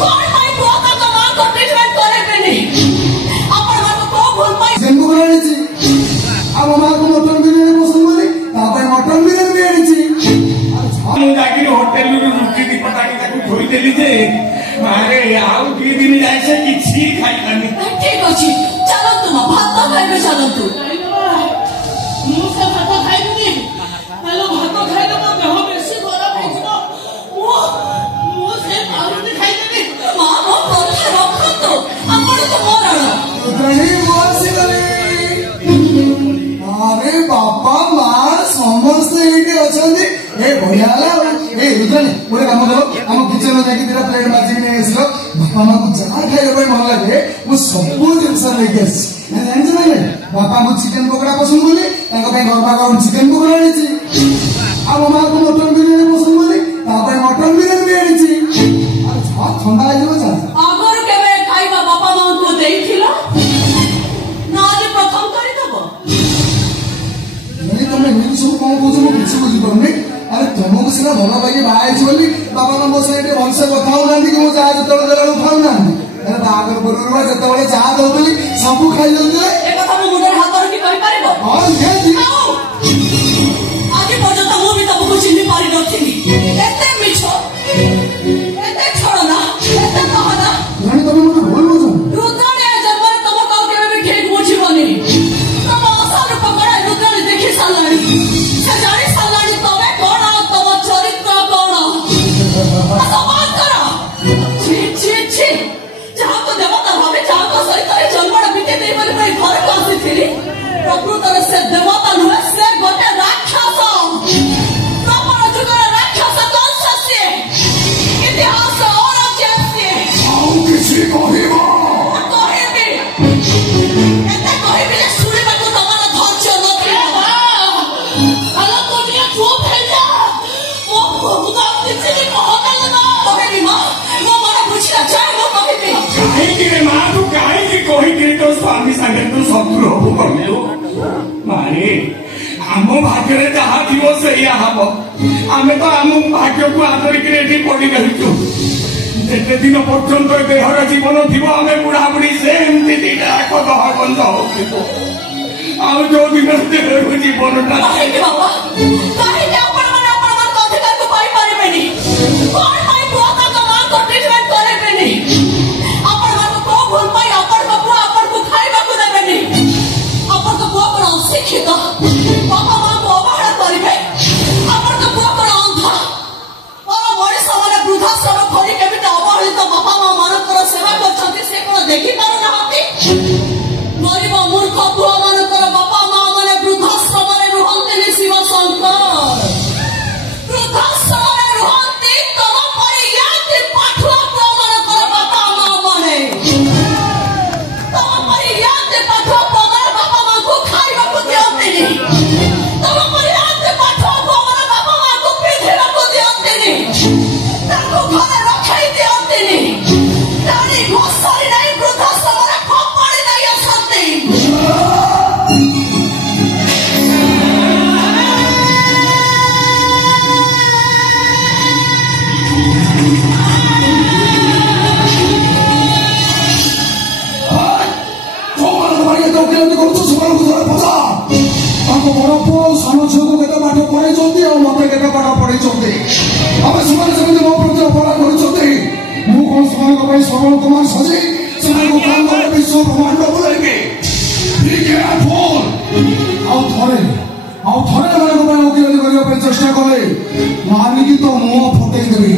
कौन भाई पुआ का मां को ट्रीटमेंट करे पेनी अपन मां को भूल पाई जंगु करानी छी अब मां को मटन बिरयानी पसंद बोली तापर मटन बिरयानी आनी छी हम जाके होटल रू रुटी दी पटा के ताको खोई देली जे मारे आउ 2 दिन जाय से किछि खाइ खानी ठीक अछि चलो तुम भात खाइबे चलो तू मु से भात खाइबी हेलो भात खाइले मो देह बेसी गरम हो जिवो मु से आलू खाइ देबी मां मो परोठा रख तो अपन को मोरण उतनी मोसी गली अरे बापा मां समस्त एटी अछंदी ए भैया ला ए रुद्रनी मोरे काम करो हम किचन में जाके तेरा प्लेट माजी ने इसलो बापा मां को जहाँ खाइले भाई भल लागे मु सब जिंस लेके आसी जानि ना बापा मु चिकन पकोड़ा पसंद बोली ताको भाई गरमा गरम चिकन पकोड़ा आनी छी अब मां को मटन बिरयानी पसंद बोली तापर मटन बिरयानी आनी छी अरे छा ठंडा आइ जबो चाह अगर केबे खाइबा बापा मां को देखिला ना जे प्रथम करि दबो नहीं तुमने मेरी सब कौन बोझ मु किछि बुझी परने अरे तुमको सिना भला भाई बाय बोली बाबा मां मोसे एटे भलसे कथाउ नांदी कि मु जा जतले देला उठाउ ना अरे बागर बरुवा जतले जा दउतली सब खाइ जंदे ए कथा मु मुंडर हाथ रखी कहि पारिबो हां जे आज पर्यंत मु भी तुमको चिन्हि पारि नथिली एते मिछो एते छळना एते कहना यानी तुम मते भूल बुझो रुद्रने जन्मर तुम कौ केबे भी ठीक बुझिबनी तुम असल पकड़ा रुद्रने देखि सालानी से जानि सालानी तबे कोन तुम चरित्र कोन समाज करा छी छी छी जहाँ तो देवता भावे जहाँ तो सहित जन्मड़ा बीते देई बोली मैं घर को आसीथिली प्रकृतर से देवता नुहे से गोटे राक्षस प्रमाण जुगरे राक्षस कौन सस्य इतिहास और जैसे आउ किछि कहिबो कहबी एते कहबी जे सुनिबा को तमन धैर्य नथि हेलो दुनिया चुप है जा ओ खुदा किछि कहना ना कहबी मां मो मन बुझिला जाय मो कहबी काहे कि रे मां तू काहे कि कोही कि तो स्वामी संगे तू शत्रु हो करलो मारे आम भाग्य रे जहा थिवो सेया हबो आमे तो आम भाग्य को आदरि कि रेडी पड़ी रहिछु जेते दिन पर्यंत देहर जीवन थिवो आमे बुढ़ा बुढ़ी सेमती दिटा को दह बंद होथिबो आउ जो दिन देहर जीवन ता कहबी बाबा काहे के अपन मन को अधिकार को पाई पारिबेनी कोन भाई पुआ का मां को ट्रीटमेंट करे पेनी अपन मन को भूल पाई अपन को पुआ अपन को खाइबा को देबेनी अपन को पुआ पर शिक्षित बाबा मां को अवहेला करिबे अपन को पुआ पर अंधा और मोरे सामने वृद्धाश्रम खोली के बिटा अवहेलित बाबा मां मानकर सेवा करछथि से कोन देखि पारु नाहति गरीब मूर्ख पुआ मानकर बाबा मां माने वृद्धाश्रम रे रुहंतिनि शिव शंकर वृद्धाश्रम रे रुहंति तम परि याति पाठुआ पुआ मानकर बाबा मां माने तम परि याति पाठुआ पुआ माने बाबा मां को खाइबा को दियंतिनि तम परि याति पाठुआ पुआ माने बाबा मां को पिधिबा को दियंतिनि ताको घरे रखाई दियंतिनि तारी घोषारी नहीं वृद्धाश्रम रे खपाड़ी नहीं असंति श्रवण कुमार सजी विश्व ब्रह्मांड बोलेंगे चेष्टा कले मानिकी तो मुह फटे देवी